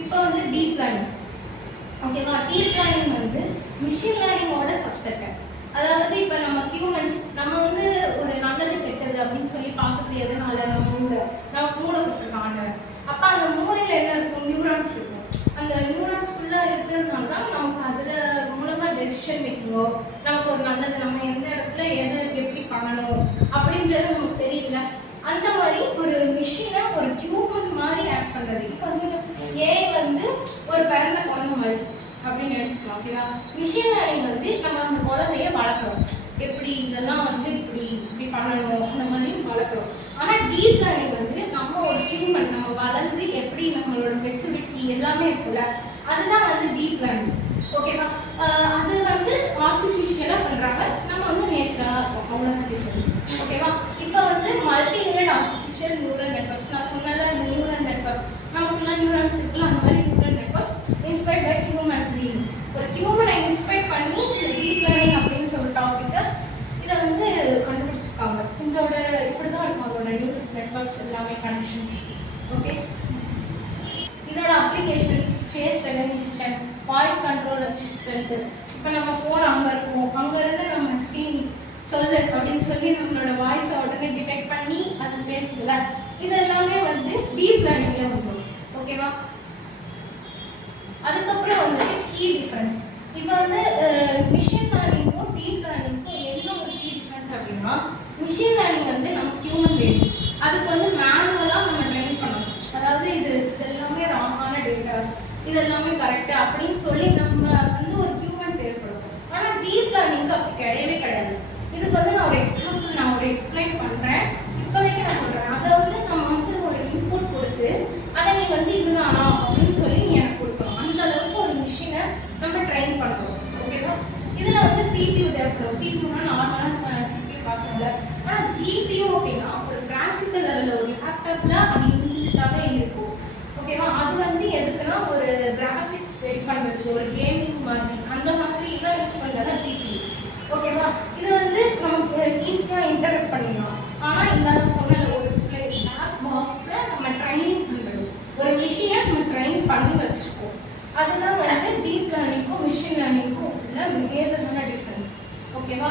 இப்போ வந்து deep learning. ஓகேவா? டீப் லேர்னிங் வந்து மிஷின் லேர்னிங்கோட சப்செட். அதாவது இப்போ நம்ம ஹியூமன்ஸ் நம்ம வந்து ஒரு நல்லது கெட்டது அப்படின்னு சொல்லி பார்க்குறது எதனால நம்ம மூளை போட்டிருக்காங்க. அப்போ அந்த மூளையில் என்ன இருக்கும்? நியூரான்ஸ் இருக்கும். அந்த நியூரான்ஸ் ஃபுல்லாக இருக்கிறதுனால தான் நமக்கு அதில் மூலமாக டெசிஷன் மேக்கிங்கோ, நமக்கு ஒரு நல்லது நம்ம எந்த இடத்துல எதை எப்படி பண்ணணும் அப்படின்றது நமக்கு தெரியல. அந்த மாதிரி ஒரு மிஷினை ஒரு ஹியூமன் மாதிரி ஆக்ட் பண்ணுறது. இப்போ வந்து ஏஐ வந்து ஒரு பிறந்த குழந்தை மாதிரி அப்படின்னு நினச்சிக்கலாம். ஓகேவா? மிஷின் லேர்னிங் வந்து நம்ம அந்த குழந்தைய வளர்க்குறோம். எப்படி இதெல்லாம் வந்து இப்படி பண்ணணும் அந்த மாதிரி வளர்க்குறோம். ஆனால் டீப் லேர்னிங் வந்து நம்ம ஒரு ஹியூமன் நம்ம வளர்ந்து எப்படி நம்மளோட மெச்சூரிட்டி எல்லாமே இருக்குல்ல, அதுதான் வந்து டீப் லேர்னிங். ஓகேவா? அது வந்து ஆர்டிஃபிஷியலாக பண்ணுறாங்க, நம்ம வந்து நேச்சுரலாக இருக்கும். அவ்வளோதான் டிஃப்ரென்ஸ். ஓகேவா? இப்போ வந்து multi layered artificial neural networks நான் சொன்னல, இந்த நியூரல் நெட்வொர்க்ஸ் நமக்குலாம் நியூரான்ஸ் இருக்குல்ல, அந்த மாதிரி neural networks inspired by human being. ஒரு ஹியூமனை இன்ஸ்பயர் பண்ணி இந்த டீப் லேர்னிங் அப்படின்னு சொல்லிட்டு டாபிக்கை இதை வந்து கண்டுபிடிச்சிருக்காங்க. இதோட இப்படி தான் இருக்கும் அதோட நியூரல் நெட்வொர்க்ஸ் எல்லாமே கனெக்ஷன்ஸ். ஓகே, இதோட applications face recognition, voice control assistant. இப்போ நம்ம ஃபோன் அங்கே இருக்கும், அங்கேருந்து நம்ம சீன் சொல்லு அப்படின்னு சொல்லி நம்மளோட வாய்ஸை உடனே டிடெக்ட் பண்ணி அது பேசுதுல, இது எல்லாமே வந்து டீப் லேர்னிங்ல வந்துடும். ஓகேவா? அதுக்கப்புறம் வந்துட்டு கீ டிஃப்ரென்ஸ். இப்போ வந்து மிஷின் லேர்னிங்கும் டீப் லேர்னிங்கும் என்ன ஒரு கீ டிஃப்ரென்ஸ் அப்படின்னா, மிஷின் லேர்னிங் வந்து நமக்கு ஹியூமன் வேணும். அதுக்கு வந்து மேனுவலாக நம்ம ட்ரெயின் பண்ணணும். அதாவது இதெல்லாமே ராங்கான டேட்டாஸ், இதெல்லாமே கரெக்டு அப்படின்னு சொல்லி நம்ம வந்து ஒரு ஹியூமன் தேவைப்படும். ஆனால் டீப் லேர்னிங்க்கு அப்படி கிடையவே கிடையாது. இதுக்கு வந்து நான் ஒரு எக்ஸாம்பிள் எக்ஸ்பிளைன் பண்ணுறேன். இப்போதைக்கு நான் சொல்கிறேன். அதாவது நம்ம வந்து ஒரு இன்புட் கொடுத்து அதை நீ வந்து இதுதானா அப்படின்னு சொல்லி எனக்கு கொடுக்கணும். அந்த அளவுக்கு ஒரு மிஷினை நம்ம ட்ரெயின் பண்ணுறோம். ஓகேவா? இதில் வந்து சிபியூ தேவைப்படும். சிபியூனா நார்மலாக நம்ம சிபியூ பார்க்கணும்ல. ஆனால் ஜிபியூ அப்படின்னா ஒரு கிராஃபிக்கல் லெவலில் ஒரு லேப்டாப்பில் அது இன்பில்ட்டாகவே இருக்கும். ஓகேவா? அது வந்து எதுக்குன்னா ஒரு கிராஃபிக்ஸ் ரெடி பண்ணுறதுக்கு, ஒரு கேமிங் மாதிரி அந்த மாதிரி எல்லாம் யூஸ் பண்ணுறது தான் ஜிபியூ. ஓகேவா? இது வந்து நமக்கு ஈஸியாக இன்டர்ப்ட் பண்ணிடலாம். ஆனால் இந்த சொன்ன ஒரு பிளாக் பாக்ஸை நம்ம ட்ரைனிங் பண்ணுறது, ஒரு மிஷினை நம்ம ட்ரெயின் பண்ணி வச்சுருக்கோம். அதுதான் வந்து டீப் லேர்னிங்க்கும் மிஷின் லேர்னிங்க்கும் உள்ள மேஜரான டிஃப்ரென்ஸ். ஓகேவா?